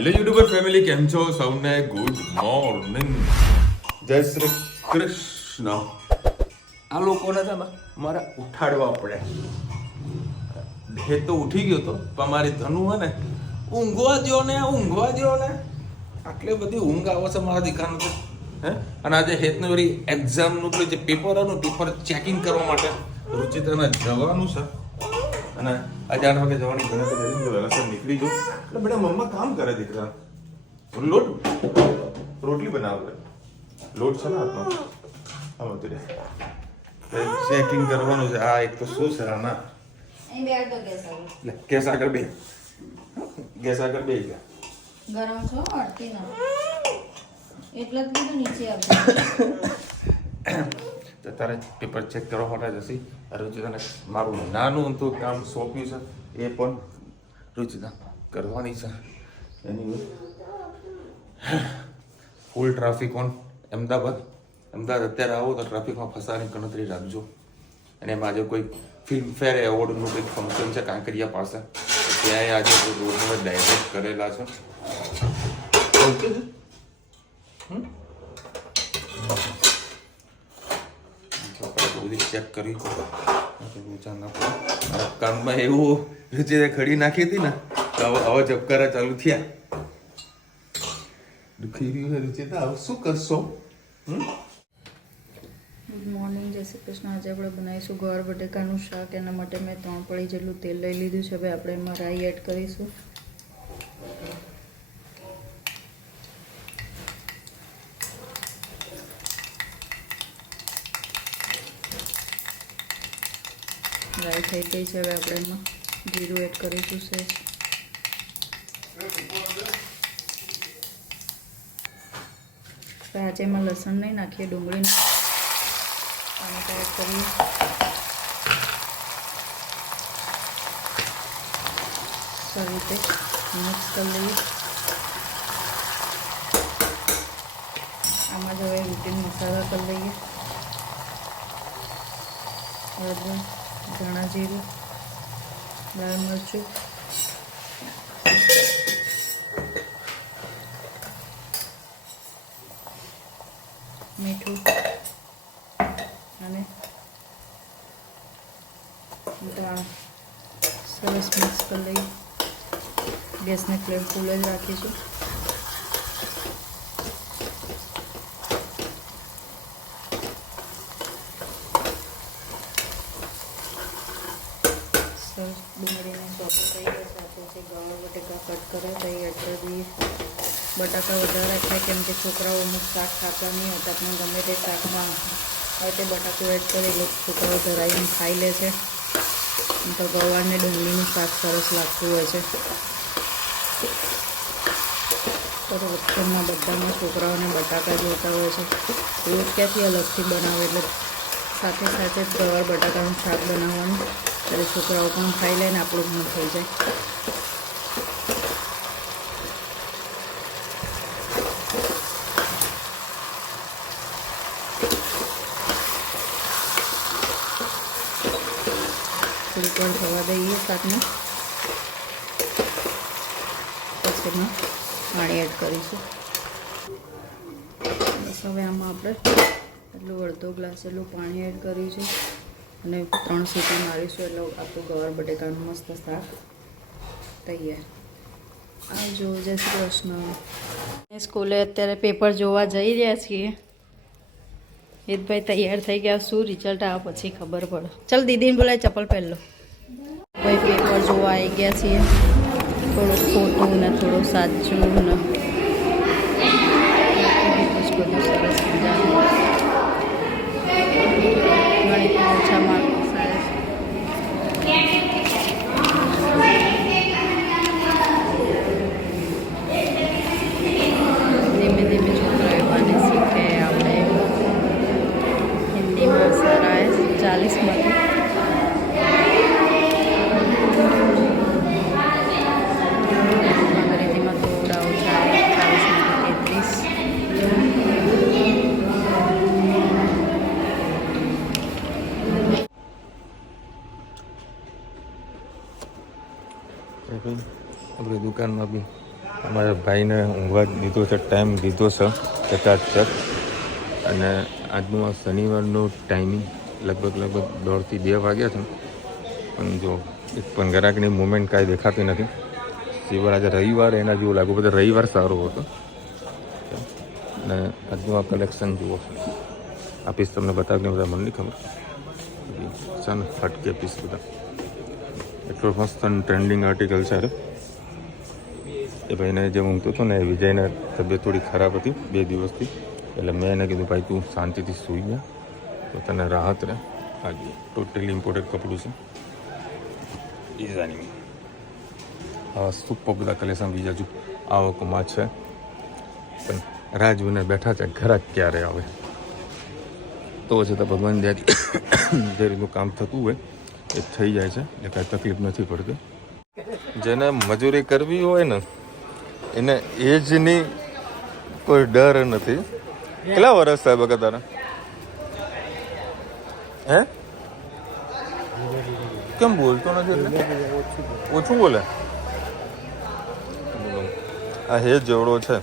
Hello YouTuber family, કેમ છો? સૌને ગુડ મોર્નિંગ, જય શ્રી કૃષ્ણ. આ લોકોને છે ને મારે ઉઠાડવા પડે. હે તો ઉઠી ગયો તો, પણ મારી ધનુ હે ને ઊંઘવા દ્યો ને. આટલી બધી ઊંઘ આવે છે મારા દીકરાને તો. હે અને આજે હેતને વળી એક્ઝામનું પેલું જે પેપર હતું, પેપર ચેકિંગ કરવા માટે રુચિતાને જવાનું છે. અને આજે 8 વાગે જવાની ગણતરી વહેલાસર નીકળી ગયો. એટલે બધા મમ્મા કામ કરે દીકરા. લોટ રોટલી બનાવે, લોટ છે ને હાથમાં. હા બધું ચેકિંગ કરવાનું છે. આ એક તો શું છે આના, ગેસ આગળ બે ગયા. ગરમ છો અડતી ના એટલે જ કીધું નીચે આવજો. તો તારે પેપર ચેક કરવા માટે જશે. રુચિતાને મારું નાનું અમથું કામ સોંપ્યું છે, એ પણ રુચિતા કરવાની છે. એની ફૂલ ટ્રાફિક ઓન અમદાવાદ અત્યારે આવો તો ટ્રાફિકમાં ફસાવાની ગણતરી રાખજો. અને એમાં આજે કોઈ ફિલ્મફેર એવોર્ડનું કંઈક ફંક્શન છે કાંકરિયા પાસે, ત્યાં આજે રોડને ડાયરેક્ટ કરેલા છે. ઓકે છે. ચેક કરી કાનમાં એવું રુચિએ ખડી નાખી હતી ને, તો હવે ઝબકારા ચાલુ થયા. દુખી રહ્યું છે રુચિતા, હવે શું કરશો? ગુડ મોર્નિંગ, જય શ્રી કૃષ્ણ. આજે આપણે બનાવીશું ગવાર બટેકાનું શાક. એના માટે મેં 3 પડી જેટલું તેલ લઈ લીધું છે. હવે આપણે એમાં રાઈ એડ કરીશું. રાઈ થઈ ગઈ છે. હવે આપણે એમાં જીરું એડ કરીશું છે. આજે એમાં લસણ નહીં નાખીએ, ડુંગળી ટામેટા એડ કરીએ. સારી રીતે મિક્સ કરી લઈએ. આમાં જ હવે રૂટીન મસાલા કરી લઈએ. હળદર, ધાણા જીરું, લાલ મરચું, મીઠું અને દાળ. સરસ મિક્સ કરી લઈએ. ગેસને ફ્લેમ ફૂલ જ રાખીશું. ડુંગળીને ચોપો થઈ ગયા સાથે છે ગવાર બટેકા કટ કરે તો એ એડ કરી દઈએ. બટાકા વધારે રાખ્યા કેમ કે છોકરાઓ અમુક શાક ખાતા નહીં હોતા, પણ ગમે તે શાકમાં હોય તે બટાકું એડ કરી એટલે છોકરાઓ ધરાઈને ખાઈ લે છે. તો ગવારને ડુંગળીનું શાક સરસ લાગતું હોય છે. તો વચ્ચેના બધામાં છોકરાઓને બટાકા જોતા હોય છે. રોજ ક્યાંથી અલગથી બનાવે, એટલે સાથે સાથે ગવાર બટાકાનું શાક બનાવવાનું, એટલે છોકરાઓ પણ ખાઈ લે ને આપણું પણ થઈ જાય. થોડીક વાર થવા દઈએ શાકને, પછી એમાં પાણી એડ કરીશું. બસ હવે આમાં આપણે એટલું અડધો ગ્લાસ એટલું પાણી એડ કર્યું છે અને 3 સીટી મારીશું એટલે આપણું ગવાર બટેકાનું મસ્ત શાક તૈયાર. આવજો, જય શ્રી કૃષ્ણ. સ્કૂલે અત્યારે પેપર જોવા જઈ રહ્યા છીએ. હિતભાઈ તૈયાર થઈ ગયા. શું રિઝલ્ટ આવે પછી ખબર પડે. ચાલ દીદીને બોલાય, ચપ્પલ પહેરલો. ભાઈ પેપર જોવા આવી ગયા છીએ. થોડુંક ખોટું ને થોડું સાચું ને બધું સરસ મજાનું. ગણિત ઓછા માર્ક ધીમે ધીમે છોકરાઓ પાને શીખે આપણે. હિન્દીમાં સારા 40માંથી અંગ્રેજીમાં થોડા ઓછા 40માંથી 33. અમારા ભાઈને ઊંઘવા દીધો છે, ટાઈમ દીધો છે ચકાચક. અને આજનું આ શનિવારનો ટાઈમિંગ લગભગ 1:30 થી 2 વાગ્યા છે. પણ જો એક પણ ગ્રાહકની મુવમેન્ટ કાંઈ દેખાતી નથી. સિવાય આજે રવિવાર એના જેવું લાગ્યું, બધા રવિવાર સારો હતો. અને આજનું આ કલેક્શન જુઓ, આ પીસ તમને બતાવીને બધા મને નહીં ખબર છે ને, હટકે પીસ બધા એટલો મસ્ત ટ્રેન્ડિંગ આર્ટિકલ છે. એ ભાઈને જે ઊંઘતો હતો ને, એ વિજયને તબિયત થોડી ખરાબ હતી 2 દિવસથી, એટલે મેં એને કીધું ભાઈ તું શાંતિથી સૂઈ ગયા તો તને રાહત રહે. આજે ટોટલી ઇમ્પોર્ટેડ કપડું છે. ડિઝાઇનિંગ આવા સુપર બધા કલેક્શન બીજા હજુ આવકમાં છે, પણ રાજવીને બેઠા છે ઘરાક ક્યારે આવે. તો છતાં ભગવાન દયાથી જે રીતનું કામ થતું હોય એ થઈ જાય છે, એટલે કાંઈ તકલીફ નથી પડતી. જેને મજૂરી કરવી હોય ને એને એજની કોઈ ડર નથી. કેટલા વર્ષ થાય બકા તારા? હે કેમ બોલતો નથી? એટલે ઓછું બોલે. આ હેજ જેવડો છે,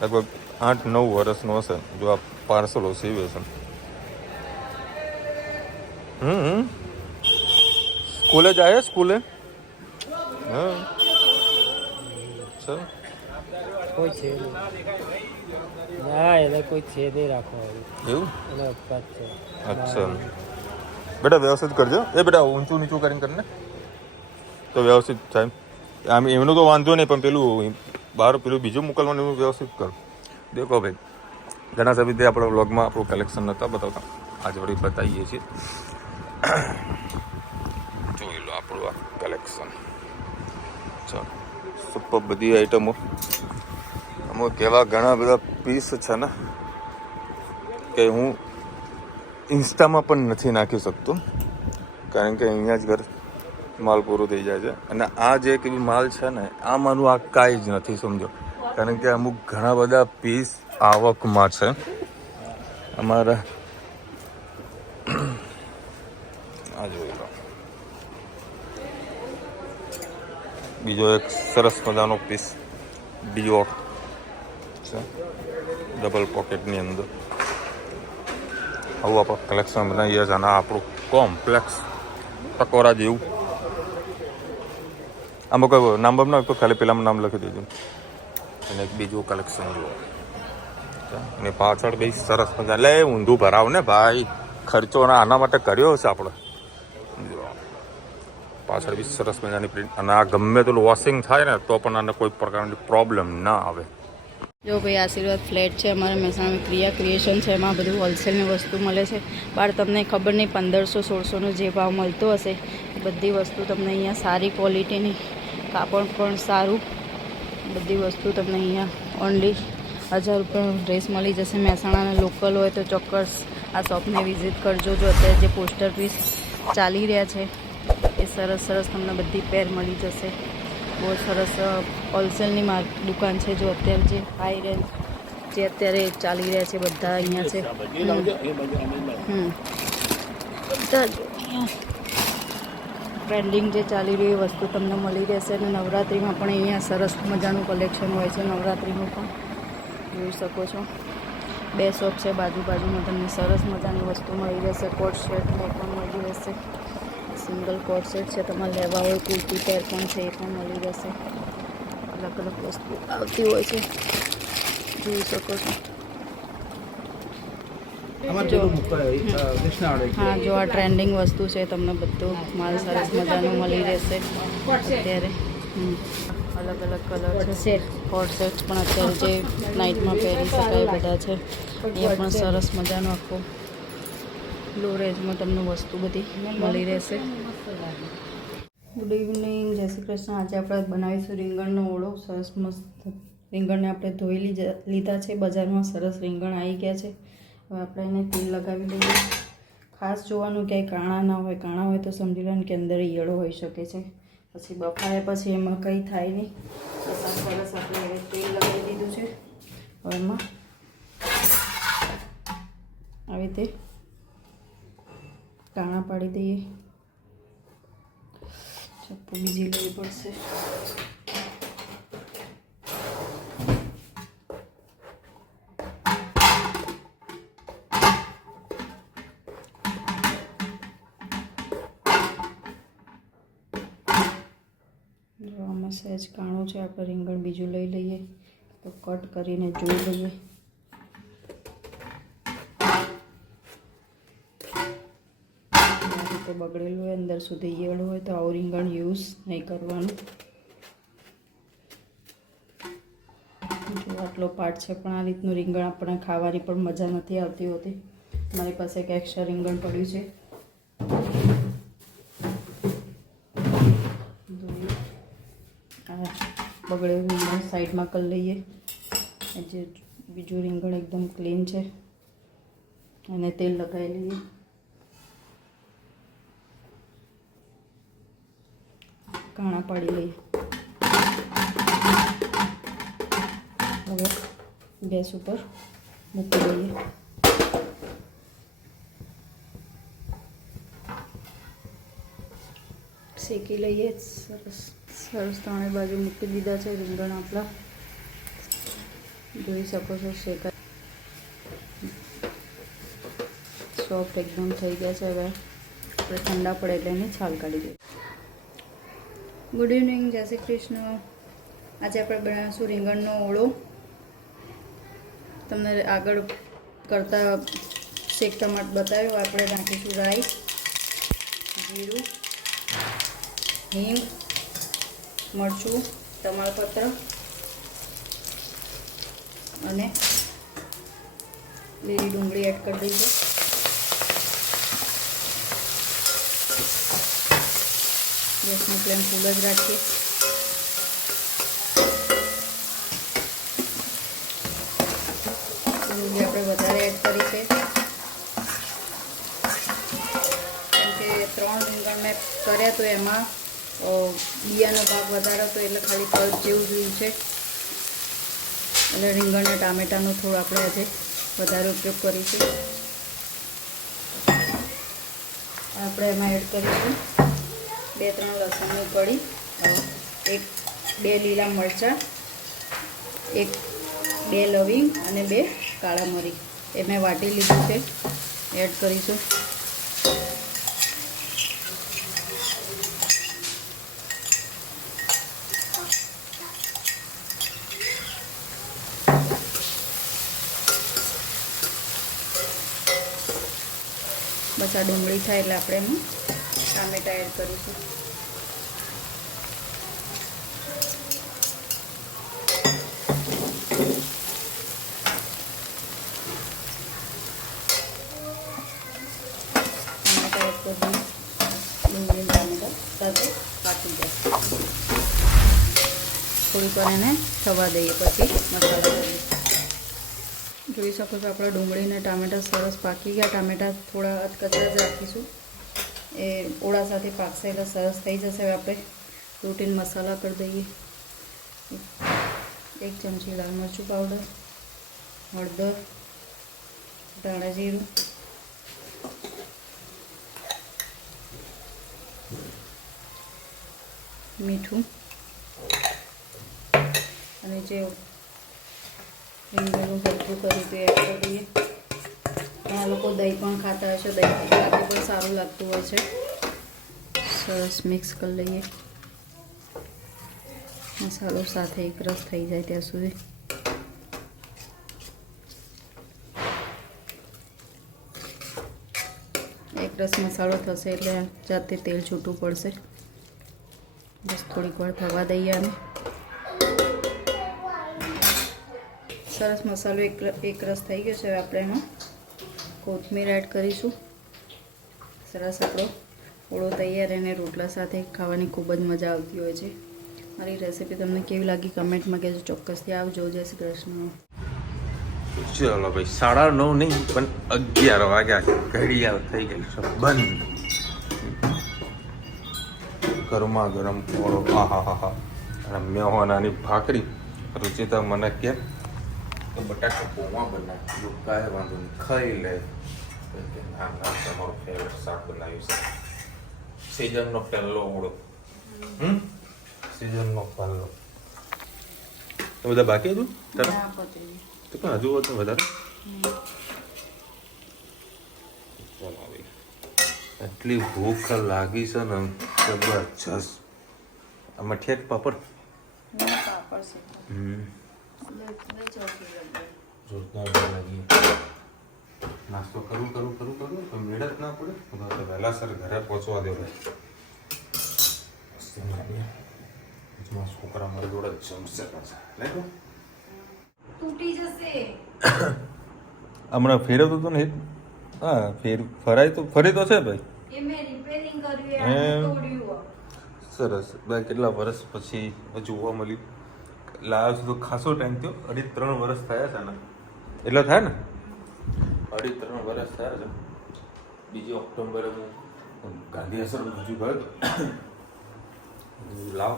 લગભગ 8-9 વર્ષનો હશે. જો આ પાર્સલો સીવે છે. સ્કૂલે જાય? સ્કૂલે હા સર કોઈ છે ના, એને કોઈ છે નહીં રાખવાનું એવું? એને અપઘાત છે. અચ્છા બેટા વ્યવસ્થિત કરજો. એ બેટા ઊંચું નીચું કરીને કરીને તો વ્યવસ્થિત થાય. આમ એમનું તો વાંધો નહીં, પણ પેલું બહાર પેલું બીજું મોકલવાનું એનું વ્યવસ્થિત કર. દેખો ભાઈ, ઘણા સમયથી આપણા વ્લોગમાં આપણું કલેક્શન નહોતા બતાવતા, આજે વળી બતાવીએ છીએ. જોઈ લો આપણું આ કલેક્શન. ચાલો સુપર બધી આઈટમો. અમુક એવા ઘણા બધા પીસ છે ને કે હું ઇન્સ્ટામાં પણ નથી નાખી શકતો, કારણ કે અહીંયા જ ઘર માલ પૂરો થઈ જાય છે. અને આ જે કે માલ છે ને, આ મારું આ કાંઈ જ નથી, સમજો. કારણ કે અમુક ઘણા બધા પીસ આવકમાં છે અમારા. આ જોઈ લો, બીજો એક સરસ મજાનો પીસ ડિયોર છે, ડબલ પોકેટની અંદર. આવું આપણે કલેક્શન બનાવીએ છીએ. અને આપણું કોમ્પ્લેક્સ ટકોરા જેવું. આમાં કોઈ નામ બમ ના તો ખાલી પેલામાં નામ લખી દેજો. અને એક બીજું કલેક્શન જુઓ, અને પાછળ બી સરસ મજા. એટલે ઊંધું ભરાવ ને ભાઈ, ખર્ચો આના માટે કર્યો હશે આપણે. પાછળ બી સરસ મજાની પ્રિન્ટ. અને આ ગમે તેટલું વોશિંગ થાય ને તો પણ આને કોઈ પ્રકારની પ્રોબ્લેમ ના આવે. જો ભાઈ આશીર્વાદ ફ્લેટ છે અમારા મહેસાણા, ક્રિયા ક્રિએશન છે. એમાં બધું હોલસેલની વસ્તુ મળે છે. બહાર તમને ખબર નહીં 1500-1600નો જે ભાવ મળતો હશે, એ બધી વસ્તુ તમને અહીંયા સારી ક્વોલિટીની, કાપડ પણ સારું, બધી વસ્તુ તમને અહીંયા ઓનલી 1000 રૂપિયાનો ડ્રેસ મળી જશે. મહેસાણાના લોકલ હોય તો ચોક્કસ આ શોપને વિઝિટ કરજો. જો અત્યારે જે પોસ્ટર પીસ ચાલી રહ્યા છે એ સરસ સરસ તમને બધી પેર મળી જશે. બહુ સરસ હોલસેલની દુકાન છે. જો અત્યારે જે હાઈ રેન્જ જે અત્યારે ચાલી રહ્યા છે બધા અહીંયા છે. બધા જો અહીંયા ટ્રેન્ડિંગ જે ચાલી રહી એ વસ્તુ તમને મળી રહેશે. અને નવરાત્રિમાં પણ અહીંયા સરસ મજાનું કલેક્શન હોય છે. નવરાત્રિનું પણ જોઈ શકો છો. 2 શોપ છે બાજુમાં, તમને સરસ મજાની વસ્તુ મળી રહેશે. કોટ સેટને પણ મળી રહેશે. સિંગલ કોટ સેટ છે, તમારે લેવા હોય કુર્તી પેર પણ છે, એ પણ મળી રહેશે. અલગ અલગ વસ્તુ આવતી હોય છે, જોઈ શકો છો. હા, જો આ ટ્રેન્ડિંગ વસ્તુ છે, તમને બધું માલ સરસ મજાનું મળી રહેશે અત્યારે. અલગ અલગ કલર છે. કોટ સેટ પણ અત્યારે જે નાઇટમાં પહેરી શકાય બધા છે. અહીંયા પણ સરસ મજાનો આખો લો રેન્જમાં તમને વસ્તુ બધી મળી રહેશે. ગુડ ઇવનિંગ, જય શ્રી કૃષ્ણ. આજે આપણે બનાવીશું રીંગણનો ઓળો. સરસ મસ્ત રીંગણને આપણે ધોઈ લીધા છે. બજારમાં સરસ રીંગણ આવી ગયા છે. હવે આપણે એને તેલ લગાવી દઈએ. ખાસ જોવાનું ક્યાંય કાણા ના હોય. કાણા હોય તો સમજી લો કે અંદર ઈયળો હોઈ શકે છે. પછી બફાયા પછી એમાં કંઈ થાય નહીં. સરસ આપણે હવે તેલ લગાવી દીધું છે. હવે એમાં આવી રીતે કાણા પાડી દઈએ. ચપ્પુ બીજી લેવી પડશે. આમાં સહેજ કાણું છે, આપણે રીંગણ બીજું લઈ લઈએ તો કટ કરીને જોઈ લઈએ. આ રીતે બગડેલું હોય, અંદર સુધી ઈયળ હોય તો આવું રીંગણ યુઝ નહીં કરવાનું. જો આટલો પાર્ટ છે, પણ આ રીતનું રીંગણ આપણને ખાવાની પણ મજા નથી આવતી હોતી. મારી પાસે એક એક્સ્ટ્રા રીંગણ પડ્યું છે. બગડેલું રીંગણ સાઈડમાં કરી લઈએ. જે બીજું રીંગણ એકદમ ક્લીન છે અને તેલ લગાવી લઈએ. કાણા પાડી લઈએ. હવે ગેસ ઉપર મૂકી દઈએ. શેકી લઈએ. સરસ ત્રણે બાજુ મૂકી દીધા છે રીંગણ આપણા. જોઈ શકો છો શેકાય સોફ્ટ એકદમ થઈ ગયા છે. હવે આપણે ઠંડા પડે એટલે એને છાલ કાઢી દઈએ. ગુડ ઇવનિંગ, જય શ્રી કૃષ્ણ. આજે આપણે બનાવીશું રીંગણનો ઓળો. તમને આગળ કરતા શેક ટમાટ બતાવ્યો. આપણે નાખીશું રાઈ, જીરું, હિંગ, મરચું, તમાલપત્ર અને લીલી ડુંગળી એડ કરી દઈશું. ગેસની ફ્લેમ ફૂલ જ રાખીએ. ડુંગળી આપણે વધારે એડ કરી છે કેમ કે 3 રીંગણ મેં કર્યા તો એમાં બિયાનો ભાગ વધારે હતો, એટલે ખાલી પલ્પ જેવું જોયું છે. એટલે રીંગણ અને ટામેટાનો થોડો આપણે આજે વધારે ઉપયોગ કરીશું. આપણે એમાં એડ કરીશું 2-3 લસણની કળી, 2 લીલા મરચાં, 2 લવિંગ અને 2 કાળા મરી. એ મેં વાટી લીધું છે, એડ કરીશું. બસ આ ડુંગળી થાય એટલે આપણે એમાં ટામેટાં એડ કરીશું. ટામેટાં એડ કરી ડુંગળી ટામેટાં સાથે પાકી જાય. થોડીક વાર એને થવા દઈએ, પછી મસાલા કરીએ. જોઈ શકો છો આપણા ડુંગળી અને ટામેટાં સરસ પાકી ગયા. ટામેટાં થોડા અધકચરા જ રાખીશું, એ ઓળા સાથે પાકશે એટલે સરસ થઈ જશે. હવે આપણે રૂટીન મસાલા કરી દઈએ. 1 ચમચી લાલ મરચું પાવડર, હળદર, ધાણા જીરું, મીઠું અને જે રીંગણનું ભરતું કર્યું તે એડ કરી દઈએ. ઘણા લોકો દહીં પણ ખાતા હશે, દહીં ખાતું પણ સારું લાગતું હોય છે. સરસ મિક્સ કરી લઈએ. મસાલો સાથે એક રસ થઈ જાય ત્યાં સુધી. એક રસ મસાલો થશે એટલે જાતે તેલ છૂટું પડશે. બસ થોડીક વાર થવા દઈએ અને સરસ મસાલો એક રસ થઈ ગયો છે. હવે આપણે એમાં કોથમીર એડ કરીશું. સરસ આપણો ઓળો તૈયાર. અને રોટલા સાથે ખાવાની ખૂબ જ મજા આવતી હોય છે. મારી રેસીપી તમને કેવી લાગી કમેન્ટમાં કહેજો. ચોક્કસથી આવજો. જય શ્રી કૃષ્ણ. ચલો ભાઈ, 9:30 નહીં પણ 11 વાગ્યા. ઘડિયાળ થઈ ગઈ છે બંધ. ગરમા ગરમ ઓળો, આહાહા. અને મેહોનાની ભાખરી. રુચિતા મને કે બટાકા પૌવા બનાવ્યું, કાંઈ વાંધો નહીં, ખાઈ લે. ના ના, તમારું ફેવરેટ શાક બનાવ્યું છે. સિઝનનો પહેલો ઓળો. સિઝનનો પહેલો. તો બધા બાકી હતું તારે? તો પણ હજુ હતું વધારે. ચાલો ભાઈ, એટલી ભૂખ લાગી છે ને જબરજસ્ત. આમાં ઠેક પાપડ વાપરશે જોરદાર લાગી. નાસ્તો કરું તો મેળ જ ના પડે. તો વહેલાસર ઘરે પહોંચવા દે ભાઈ. છોકરા મારી જોડે જમશે પાછા. લાગ્યો તૂટી જશે. હમણાં ફેરવતો હતો ને હા ફરી તો છે ભાઈ. એ મેં રિપેરિંગ કર્યું એમ. તોડ્યું. સરસ ભાઈ કેટલા વર્ષ પછી જોવા મળ્યું. લાવ્યો છું તો ખાસો ટાઈમ થયો 2.5-3 વર્ષ થયા છે ને એટલો થાય ને 2.5-3 વર્ષ થયા છે. બીજી ઓક્ટોબરે હું ગાંધી આશ્રમ હજુ ગયો હતો. લાવ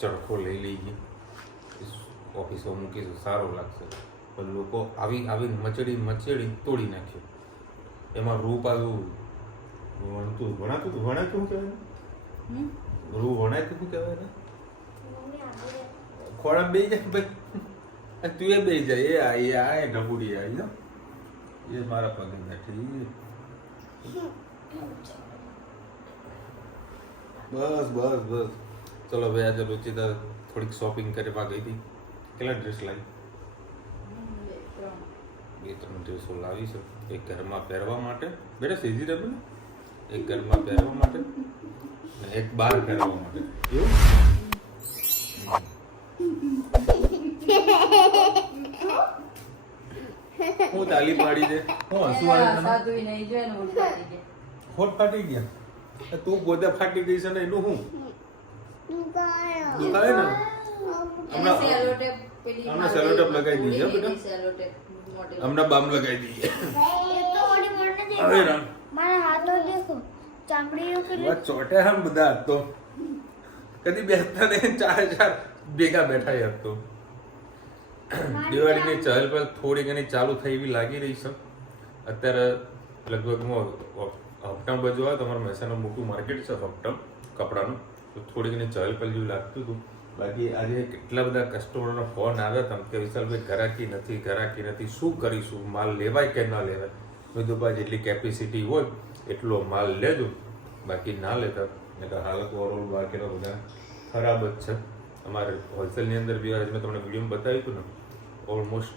ચડખો લઈ લઈએ ઓફિસો મૂકીશું સારો લાગશે. પણ લોકો આવી મચેડી તોડી નાખ્યો. એમાં રૂ પાછું વણાતું શું કહેવાય રૂ વણાતું શું કહેવાય ને ખોરાક બે જાય ભાઈ તું એ બે જાય એ આ ઢબુડી આવી એ મારા પગે બેઠી. બસ ચલો ભાઈ આજે રુચિતા થોડીક શોપિંગ કરવા ગઈ હતી. કેટલા ડ્રેસ લાવી? 2-3 ડ્રેસો લાવી છે. એક ઘરમાં પહેરવા માટે બેટા સિઝનેબલ, એક ઘરમાં પહેરવા માટે અને એક બહાર પહેરવા માટે. એવું હું તાલી પાડી દે હું હસું આવે તને? સાદું નહીં જોયે ને ઉલટાઈ ગયા. હોઠ ફાટી ગયા. તું ગોદા ફાટી ગઈ છે ને એનું હું દુખાય ને હમણાં સેલોટેપ પેલી હમણાં સેલોટેપ લગાવી દઈએ બેટા. સેલોટેપ મોટી. હમણાં બામ લગાવી દઈએ. અરે રામ મારા હાથો દેખો ચામડીઓ કેટલી વાત ચોટે હમ બધા આજ તો કદી બેસતા નહીં ચાર ભેગા બેઠા યાર. તો દિવાળીની ચહલ પહલ થોડી ઘણી ચાલુ થઈ એવી લાગી રહી છે અત્યારે. લગભગ હપ્ટમ બાજુ આવે તમારા મહેસાણા મોટું માર્કેટ છે હપ્ટમ કપડાનું, તો થોડી ઘણી ચહલ પહલ જેવું લાગતું હતું. બાકી આજે કેટલા બધા કસ્ટમરનો ફોન આવ્યા હતા કે વિશાલભાઈ ઘરાકી નથી શું કરીશું, માલ લેવાય કે ના લેવાય. મેં કીધું ભાઈ જેટલી કેપેસિટી હોય એટલો માલ લેજો, બાકી ના લેતા. એટલે હાલત ઓવરઓલ માર્કેટો બધા ખરાબ જ છે. અમારે હોલસેલની અંદર બી આજે મેં તમને વિડીયો બતાવ્યું હતું ને ઓલમોસ્ટ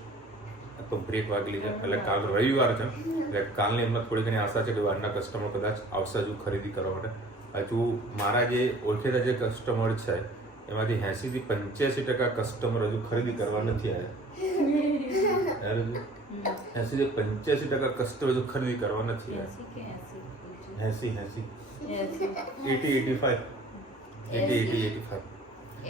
તો બ્રેક વાગેલી છે. એટલે કાલ રવિવાર છે એટલે કાલની એમમાં થોડી ઘણી આશા છે કે બહારના કસ્ટમર કદાચ આવશે હજુ ખરીદી કરવા માટે. હજુ મારા જે ઓળખેતા જે કસ્ટમર છે એમાંથી 80-85% કસ્ટમર હજુ ખરીદી કરવા નથી આવ્યા. 80-85% કસ્ટમર હજુ ખરીદી કરવા નથી આવ્યા. 80-85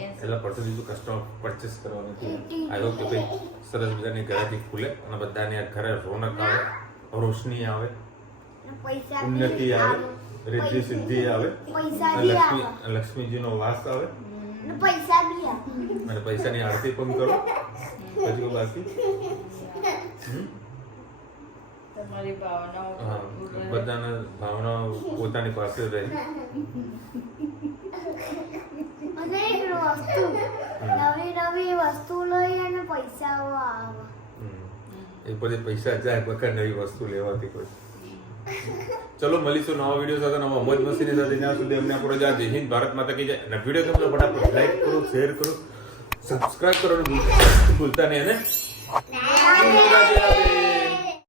એટલા પર્સન્ટેજ કસ્ટમર પરચેસ કરવા નથી આવ્યા. આવ્યો કે ભાઈ સરસ મજાની ઘરેથી ખુલે અને બધાને આ ઘરે રોનક આવે, રોશની આવે, પૈસા ઉન્નતિ આવે, રિદ્ધિ સિદ્ધિ આવે, પૈસા અને બી લક્ષ્મીજીનો વાસ આવે આવે પૈસા બી આવે અને પૈસાની આરતી પણ કરો. પછી બાકી તમારી ભાવનાઓ હા બધાને ભાવના પોતાની પાસે રહે. અને એક વસ્તુ નવી વસ્તુ લઈ અને પૈસાઓ આવે. એ પછી પૈસા જાય વખત નવી વસ્તુ લેવાથી કોઈ. ચલો મળીશું નવા વિડીયો સાથે, નવા મોજ મસ્તીની સાથે. ત્યાં સુધી અમને આપણો જય હિન્દ, ભારત માતા કી જય. અને વિડીયો ગમે તો ફટાફટ લાઈક કરો, શેર કરો, સબસ્ક્રાઇબ કરવાનું ભૂલતા નહીં. અને